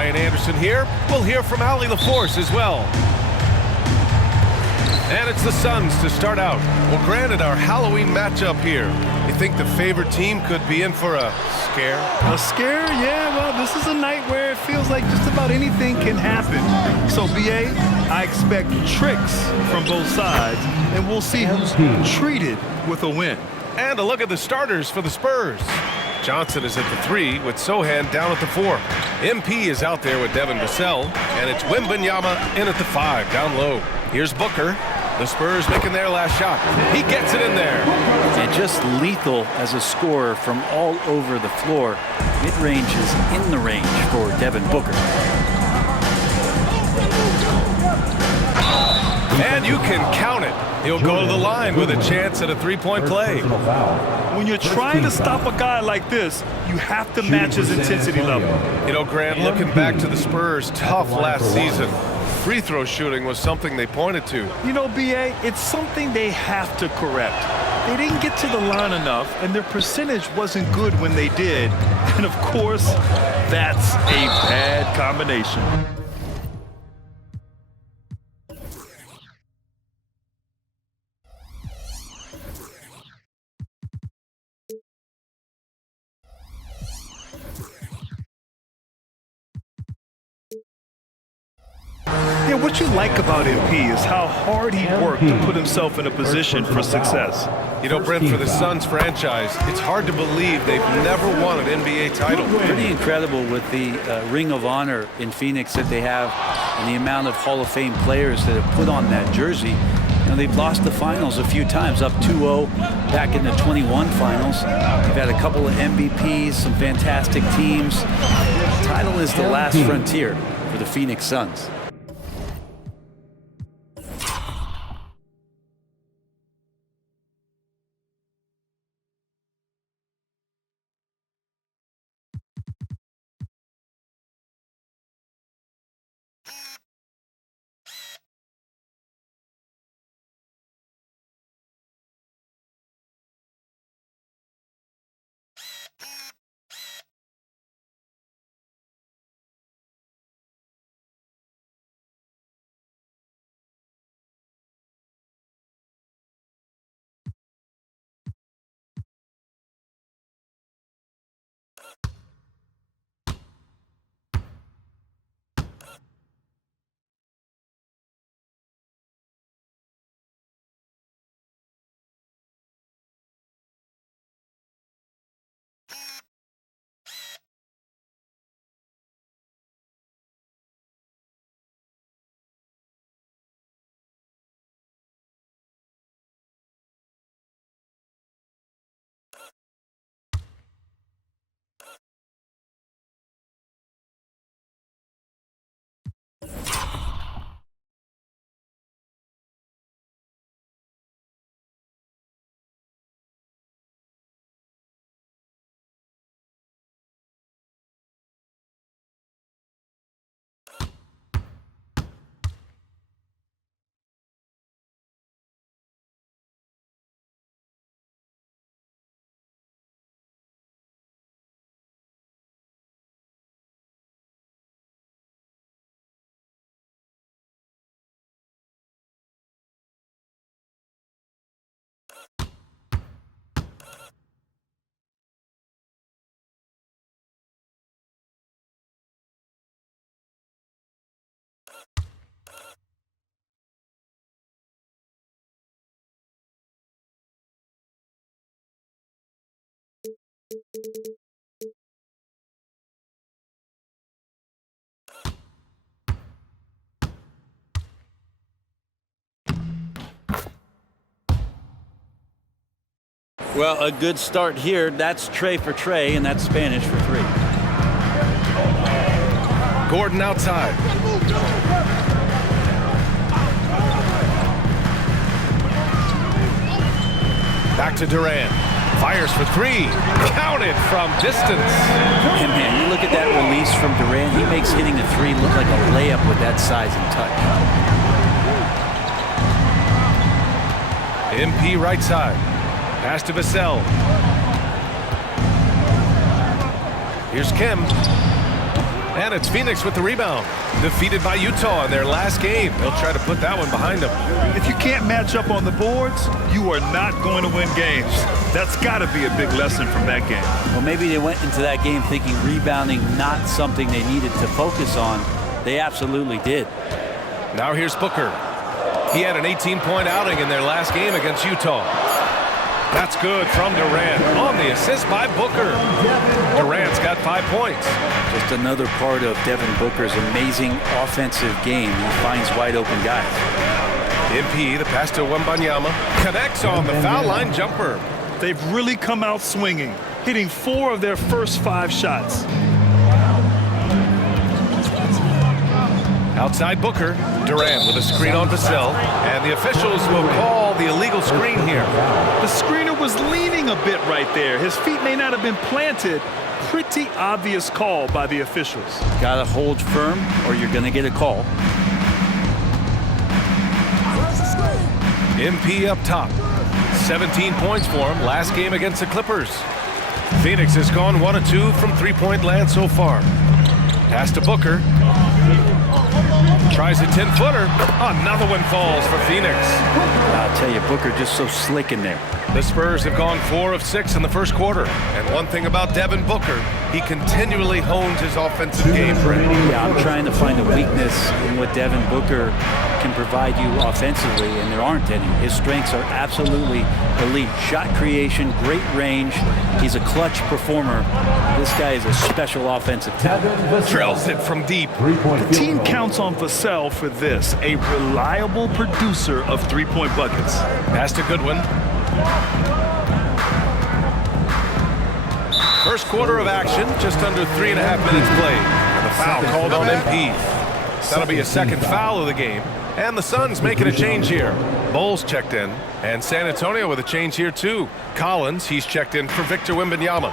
Ryan Anderson here. We'll hear from Allie LaForce as well. And it's the Suns to start out. Well, granted, our Halloween matchup here. You think the favorite team could be in for a scare? A scare? Yeah, well, this is a night where it feels like just about anything can happen. So, BA, I expect tricks from both sides, and we'll see who's treated with a win. And a look at the starters for the Spurs. Johnson is at the 3 with Sohan down at the 4. MP is out there with Devin Vassell, and it's Wembanyama in at the 5 down low. Here's Booker. The Spurs making their last shot. He gets it in there. And just lethal as a scorer from all over the floor. Mid-range is in the range for Devin Booker. And you can count it. He'll go to the line with a chance at a three-point play. When you're trying to stop a guy like this, you have to match his intensity level. You know, Grant, looking back to the Spurs' tough last season, free throw shooting was something they pointed to. You know, BA, it's something they have to correct. They didn't get to the line enough, and their percentage wasn't good when they did. And, of course, that's a bad combination. Yeah, what you like about MP is how hard he worked to put himself in a position for success. You know, Brent, for the Suns franchise, it's hard to believe they've never won an NBA title. Pretty incredible with the Ring of Honor in Phoenix that they have and the amount of Hall of Fame players that have put on that jersey. You know, they've lost the finals a few times, up 2-0 back in the 21 finals. They've had a couple of MVPs, some fantastic teams. The title is the last frontier for the Phoenix Suns. Well, a good start here. That's Trey for Trey, and that's Spanish for 3. Gordon outside. Back to Durant. Fires for 3. Counted from distance. And man, you look at that release from Durant. He makes hitting a 3 look like a layup with that size and touch. MP right side. Pass to Vassell. Here's Kim. And it's Phoenix with the rebound. Defeated by Utah in their last game. They'll try to put that one behind them. If you can't match up on the boards, you are not going to win games. That's got to be a big lesson from that game. Well, maybe they went into that game thinking rebounding not something they needed to focus on. They absolutely did. Now here's Booker. He had an 18-point outing in their last game against Utah. That's good from Durant on the assist by Booker. Durant's got 5 points. Just another part of Devin Booker's amazing offensive game. He finds wide open guys. MP, the pass to Wembanyama, connects on the foul line jumper. They've really come out swinging, hitting 4 of their first 5 shots. Outside Booker, Durant with a screen on Vassell, and the officials will call the illegal screen here. The screener was leaning a bit right there. His feet may not have been planted. Pretty obvious call by the officials. Got to hold firm or you're going to get a call. MP up top. 17 points for him last game against the Clippers. Phoenix has gone 1 of 2 from three-point land so far. Pass to Booker. Tries a 10-footer. Another one falls for Phoenix. I'll tell you, Booker just so slick in there. The Spurs have gone 4 of 6 in the first quarter. And one thing about Devin Booker, he continually hones his offensive game. Yeah, I'm trying to find a weakness in what Devin Booker can provide you offensively, and there aren't any. His strengths are absolutely elite. Shot creation, great range. He's a clutch performer. This guy is a special offensive talent. Drills it from deep. The team counts on Vassell for this, a reliable producer of three-point buckets. Pass to Goodwin. First quarter of action, just under 3.5 minutes played. And the foul called on MP. That'll be a second foul of the game. And the Suns making a change here. Bulls checked in. And San Antonio with a change here too. Collins, he's checked in for Victor Wembanyama.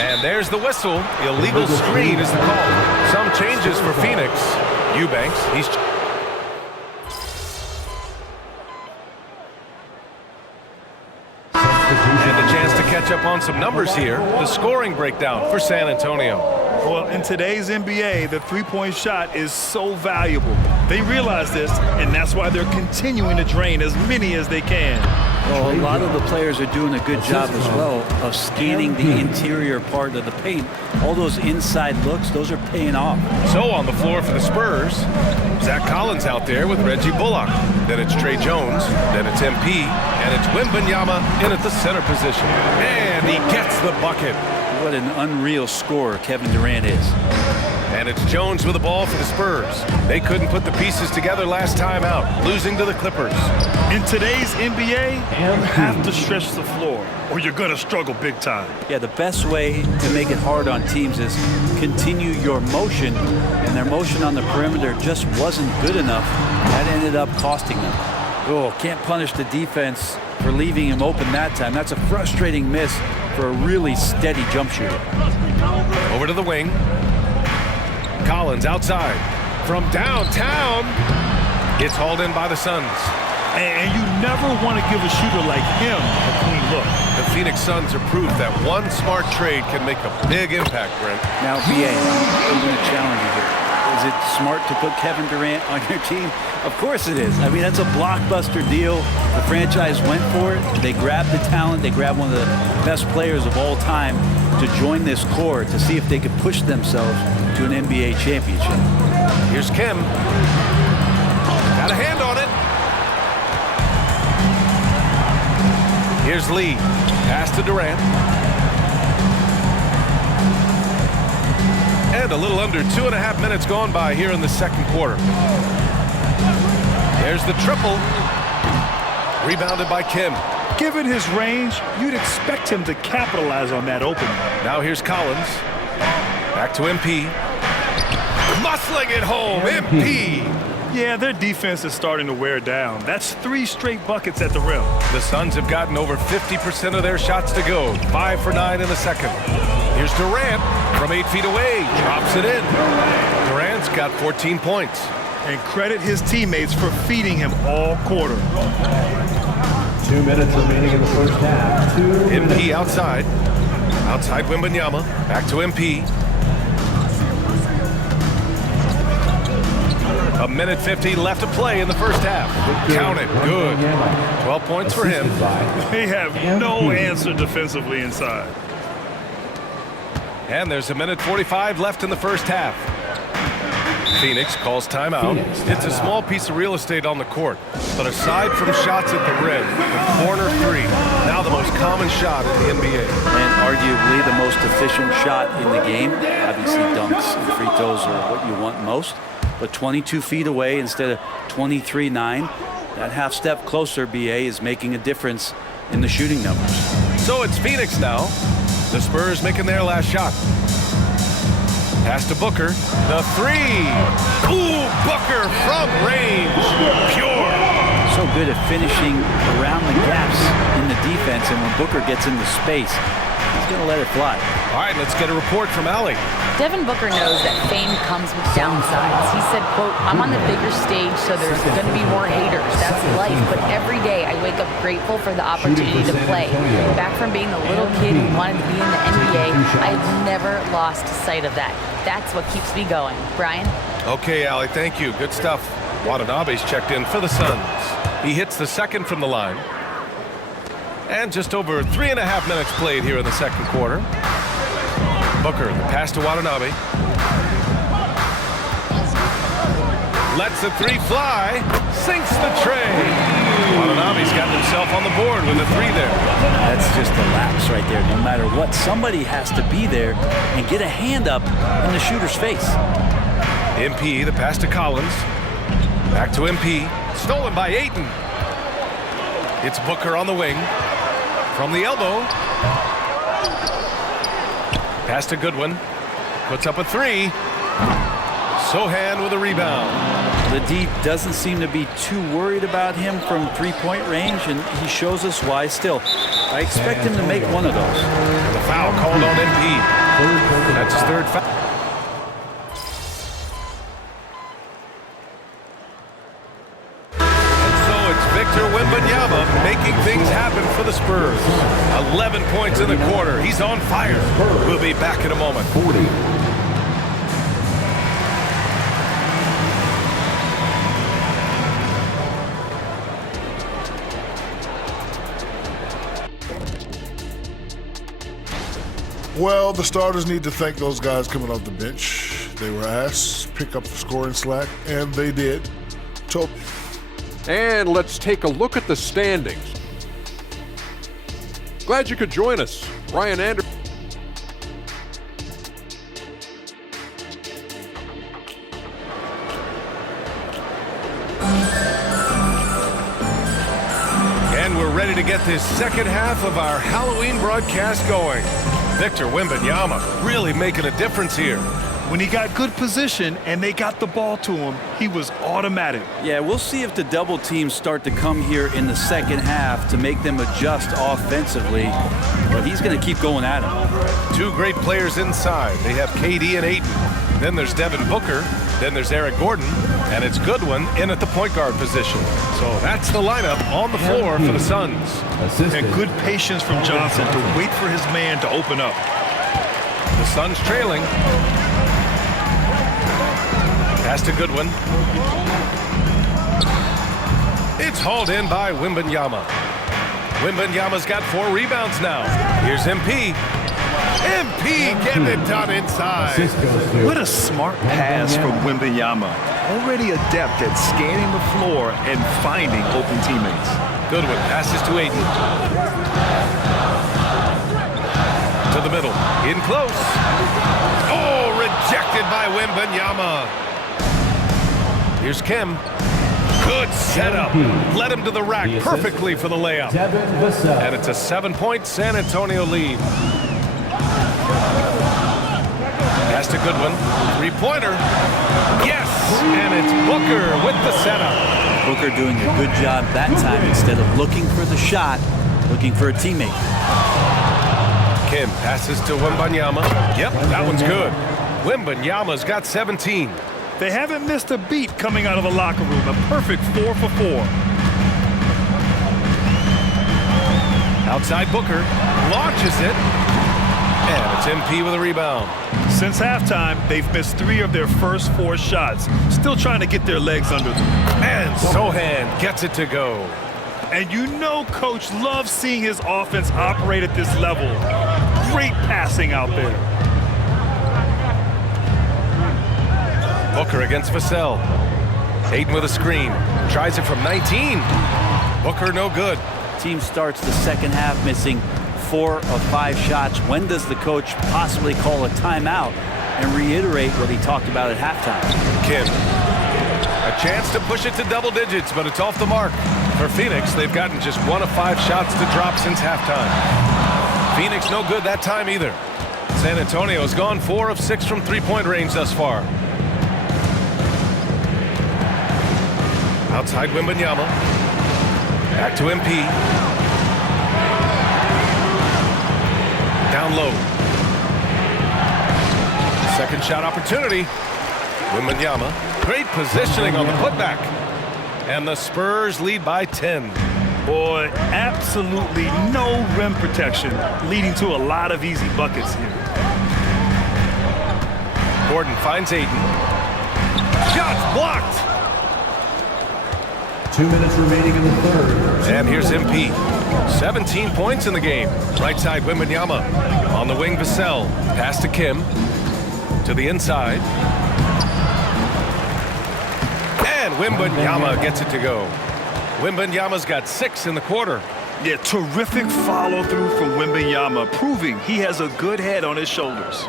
And there's the whistle. Illegal screen is the call. Some changes for Phoenix. Eubanks, he's... And a chance to catch up on some numbers here. The scoring breakdown for San Antonio. Well, in today's NBA, the three-point shot is so valuable. They realize this, and that's why they're continuing to drain as many as they can. Well, a lot of the players are doing a good job as well of scanning the interior part of the paint. All those inside looks, those are paying off. So on the floor for the Spurs, Zach Collins out there with Reggie Bullock. Then it's Trey Jones. Then it's MP. And it's Wembanyama in at the center position. And he gets the bucket. What an unreal scorer Kevin Durant is. And it's Jones with the ball for the Spurs. They couldn't put the pieces together last time out, losing to the Clippers. In today's NBA, you have to stretch the floor, or you're going to struggle big time. Yeah, the best way to make it hard on teams is continue your motion, and their motion on the perimeter just wasn't good enough. That ended up costing them. Oh, can't punish the defense for leaving him open that time. That's a frustrating miss for a really steady jump shooter. Over to the wing. Collins outside. From downtown. It's hauled in by the Suns. And you never want to give a shooter like him a clean look. The Phoenix Suns are proof that one smart trade can make a big impact, Brent. Now, BA, I'm going to challenge you here. Is it smart to put Kevin Durant on your team? Of course it is. I mean, that's a blockbuster deal. The franchise went for it. They grabbed the talent. They grabbed one of the best players of all time to join this core to see if they could push themselves to an NBA championship. Here's Kim. Got a hand on it. Here's Lee. Pass to Durant. And a little under 2.5 minutes gone by here in the second quarter. There's the triple. Rebounded by Kim. Given his range, you'd expect him to capitalize on that opening. Now here's Collins. Back to MP. Muscling it home. MP. Yeah, their defense is starting to wear down. That's 3 straight buckets at the rim. The Suns have gotten over 50% of their shots to go. 5 for 9 in the second. Here's Durant from 8 feet away. Drops it in. Durant's got 14 points. And credit his teammates for feeding him all quarter. 2 minutes remaining in the first half. MP outside. Outside Wembanyama. Back to MP. A minute 50 left to play in the first half. Count it. Good. 12 points for him. They have no answer defensively inside. And there's a minute 45 left in the first half. Phoenix calls timeout. It's a small piece of real estate on the court, but aside from shots at the rim, the corner three, now the most common shot in the NBA. And arguably the most efficient shot in the game. Obviously dunks and free throws are what you want most. But 22 feet away instead of 23-9. That half step closer, BA, is making a difference in the shooting numbers. So it's Phoenix now. The Spurs making their last shot. Pass to Booker. The three. Ooh, Booker from range. Pure. So good at finishing around the gaps in the defense, and when Booker gets into space, he's going to let it fly. All right, let's get a report from Allie. Devin Booker knows that fame comes with downsides. He said, quote, "I'm on the bigger stage, so there's going to be more haters. That's life. But every day I wake up grateful for the opportunity to play. Back from being the little kid who wanted to be in the NBA, I've never lost sight of that. That's what keeps me going." Brian? Okay, Allie, thank you. Good stuff. Watanabe's checked in for the Suns. He hits the second from the line. And just over 3.5 minutes played here in the second quarter. Booker, the pass to Watanabe. Lets the three fly. Sinks the tray. Watanabe's got himself on the board with a three there. That's just a lapse right there. No matter what, somebody has to be there and get a hand up in the shooter's face. MP, the pass to Collins. Back to MP. Stolen by Ayton. It's Booker on the wing. From the elbow. Pass to Goodwin. Puts up a three. Sohan with a rebound. The D doesn't seem to be too worried about him from three-point range, and he shows us why still. I expect him to make one of those. The foul called on MP. That's his third foul. Victor Wembanyama making things happen for the Spurs. 11 points in the quarter. He's on fire. We'll be back in a moment. 40. Well, the starters need to thank those guys coming off the bench. They were asked to pick up the scoring slack, and they did. And let's take a look at the standings. Glad you could join us. Ryan Anderson. And we're ready to get this second half of our Halloween broadcast going. Victor Wembanyama really making a difference here. When he got good position and they got the ball to him, he was automatic. Yeah, we'll see if the double teams start to come here in the second half to make them adjust offensively. But he's going to keep going at him. Two great players inside. They have KD and Ayton. Then there's Devin Booker. Then there's Eric Gordon. And it's Goodwin in at the point guard position. So that's the lineup on the floor for the Suns. And good patience from Johnson to wait for his man to open up. The Suns trailing. Pass to Goodwin. It's hauled in by Wembanyama. Wembanyama's got 4 rebounds now. Here's MP. MP getting it done inside. What a smart pass from Wembanyama. Already adept at scanning the floor and finding open teammates. Goodwin passes to Ayton. To the middle. In close. Oh, rejected by Wembanyama. Here's Kim. Good setup. Led him to the rack perfectly for the layup. And it's a 7-point San Antonio lead. Pass to Goodwin. 3-pointer. Yes! And it's Booker with the setup. Booker doing a good job that time. Instead of looking for the shot, looking for a teammate. Kim passes to Wembanyama. Yep, that one's good. Wembanyama's got 17. They haven't missed a beat coming out of the locker room. A perfect 4 for 4. Outside Booker. Launches it. And it's MP with a rebound. Since halftime, they've missed 3 of their first 4 shots. Still trying to get their legs under them. And Sohan gets it to go. And you know Coach loves seeing his offense operate at this level. Great passing out there. Booker against Vassell. Ayton with a screen. Tries it from 19. Booker no good. Team starts the second half missing 4 of 5 shots. When does the coach possibly call a timeout and reiterate what he talked about at halftime? Kim. A chance to push it to double digits, but it's off the mark. For Phoenix, they've gotten just 1 of 5 shots to drop since halftime. Phoenix no good that time either. San Antonio's gone 4 of 6 from three-point range thus far. Outside Wembanyama. Back to MP. Down low. Second shot opportunity. Wembanyama. Great positioning on the putback. And the Spurs lead by 10. Boy, absolutely no rim protection, leading to a lot of easy buckets here. Gordon finds Ayton. Shots blocked. 2 minutes remaining in the third. And here's MP. 17 points in the game. Right side Wembanyama. On the wing Vassell. Pass to Kim. To the inside. And Wembanyama gets it to go. Wembanyama's got 6 in the quarter. Yeah, terrific follow-through from Wembanyama, proving he has a good head on his shoulders.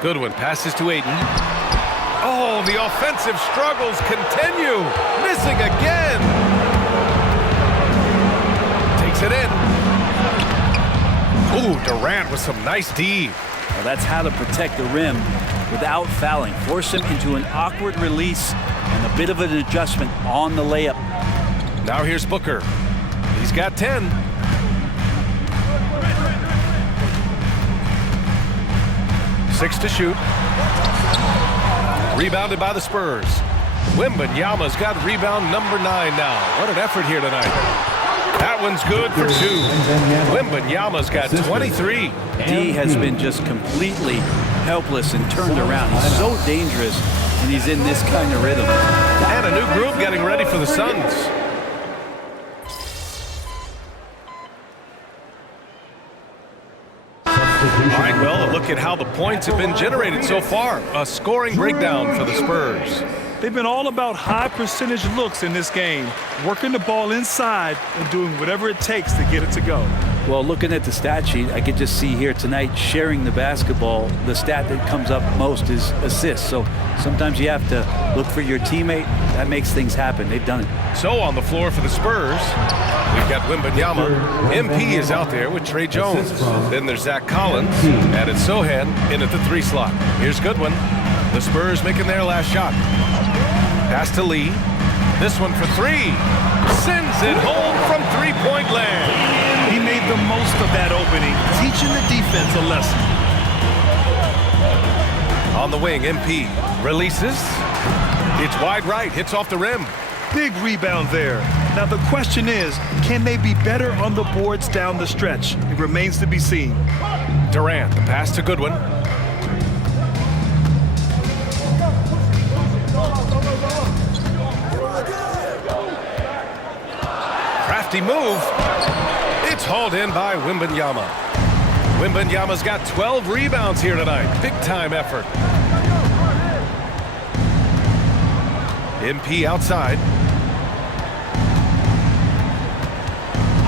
Goodwin passes to Ayton. Oh, the offensive struggles continue. Missing again. Takes it in. Ooh, Durant with some nice D. Well, that's how to protect the rim without fouling. Force him into an awkward release and a bit of an adjustment on the layup. Now here's Booker. He's got 10. Six to shoot. Rebounded by the Spurs. Wembanyama's got rebound number 9 now. What an effort here tonight. That one's good for 2. Wembanyama's got 23. D has been just completely helpless and turned around. He's so dangerous when he's in this kind of rhythm. And a new group getting ready for the Suns. All right, well, a look at how the points have been generated so far. A scoring breakdown for the Spurs. They've been all about high percentage looks in this game, working the ball inside and doing whatever it takes to get it to go. Well, looking at the stat sheet, I could just see here tonight sharing the basketball. The stat that comes up most is assists. So sometimes you have to look for your teammate. That makes things happen. They've done it. So on the floor for the Spurs, we've got Wembanyama. MP is out there with Trey Jones. Then there's Zach Collins. And it's Sohan in at the 3 slot. Here's Goodwin. The Spurs making their last shot. Pass to Lee. This one for 3. Sends it home from three-point land. He made the most of that opening, teaching the defense a lesson. On the wing, MP releases. It's wide right, hits off the rim. Big rebound there. Now the question is, can they be better on the boards down the stretch? It remains to be seen. Durant, the pass to Goodwin. Crafty move. It's hauled in by Wembanyama. Wembanyama's got 12 rebounds here tonight. Big time effort. MP outside.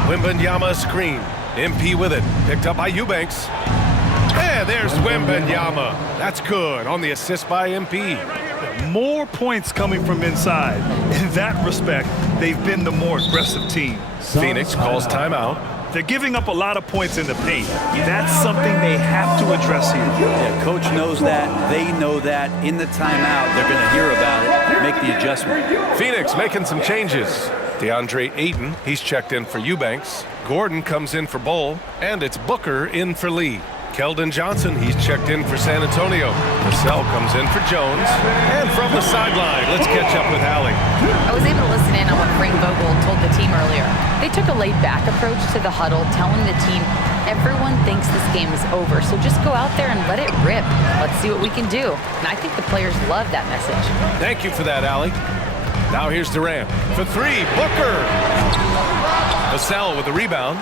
Wembanyama screen. MP with it. Picked up by Eubanks. And there's Wembanyama. That's good on the assist by MP. More points coming from inside. In that respect, they've been the more aggressive team. Phoenix calls timeout. They're giving up a lot of points in the paint. That's something they have to address here. Yeah, coach knows that. They know that. In the timeout, they're going to hear about it, make the adjustment. Phoenix making some changes. DeAndre Ayton, he's checked in for Eubanks. Gordon comes in for Bol, and it's Booker in for Lee. Keldon Johnson, he's checked in for San Antonio. Vassell comes in for Jones. And from the sideline, let's catch up with Allie. I was able to listen in on what Frank Vogel told the team earlier. They took a laid-back approach to the huddle, telling the team Everyone thinks this game is over, so just go out there and let it rip. Let's see what we can do. And I think the players love that message. Thank you for that, Allie. Now here's Durant for three. Booker. Vassell with the rebound.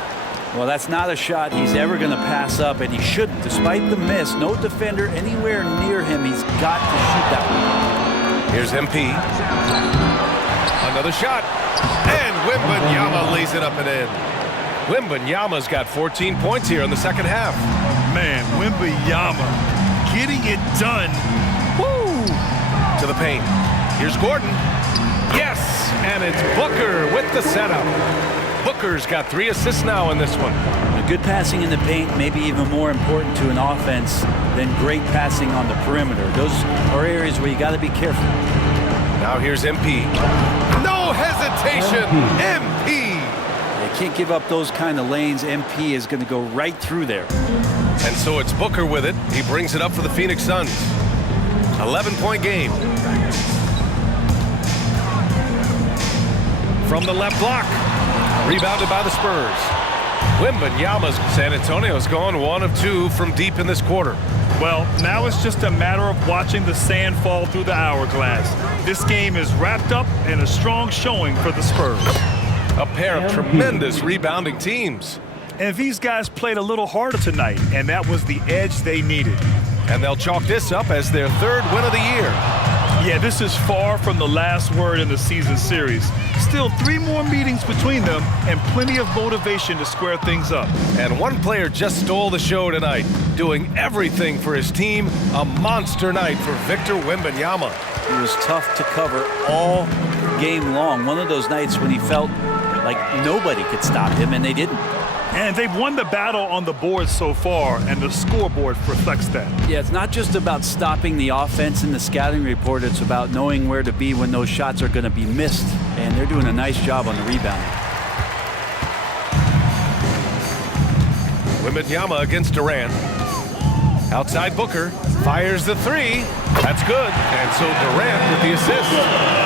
Well, that's not a shot he's ever going to pass up, and he shouldn't. Despite the miss, no defender anywhere near him. He's got to shoot that one. Here's MP. Another shot. And Wembanyama lays it up and in. Wembanyama's got 14 points here in the second half. Man, Wembanyama getting it done. Woo! To the paint. Here's Gordon. Yes! And it's Booker with the setup. Booker's got 3 assists now in this one. Good passing in the paint may be even more important to an offense than great passing on the perimeter. Those are areas where you got to be careful. Now here's MP. No hesitation. MP. They can't give up those kind of lanes. MP is going to go right through there. And so it's Booker with it. He brings it up for the Phoenix Suns. 11-point game. From the left block. Rebounded by the Spurs. Wembanyama's San Antonio's gone 1 of 2 from deep in this quarter. Well, now it's just a matter of watching the sand fall through the hourglass. This game is wrapped up in a strong showing for the Spurs. A pair of tremendous rebounding teams. And these guys played a little harder tonight, and that was the edge they needed. And they'll chalk this up as their 3rd win of the year. Yeah, this is far from the last word in the season series. Still 3 more meetings between them and plenty of motivation to square things up. And one player just stole the show tonight, doing everything for his team. A monster night for Victor Wembanyama. He was tough to cover all game long. One of those nights when he felt like nobody could stop him, and they didn't. And they've won the battle on the board so far, and the scoreboard reflects that. Yeah, it's not just about stopping the offense in the scouting report. It's about knowing where to be when those shots are going to be missed. And they're doing a nice job on the rebound. Wembanyama against Durant. Outside Booker. Fires the 3. That's good. And so Durant with the assist.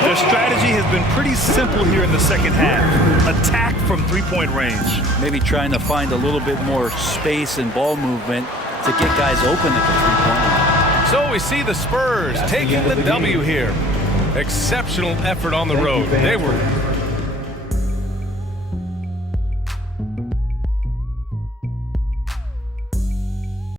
Their strategy has been pretty simple here in the second half. Attack from 3-point range. Maybe trying to find a little bit more space and ball movement to get guys open at the 3-point line. So we see the Spurs taking the W here. Exceptional effort on the road. They were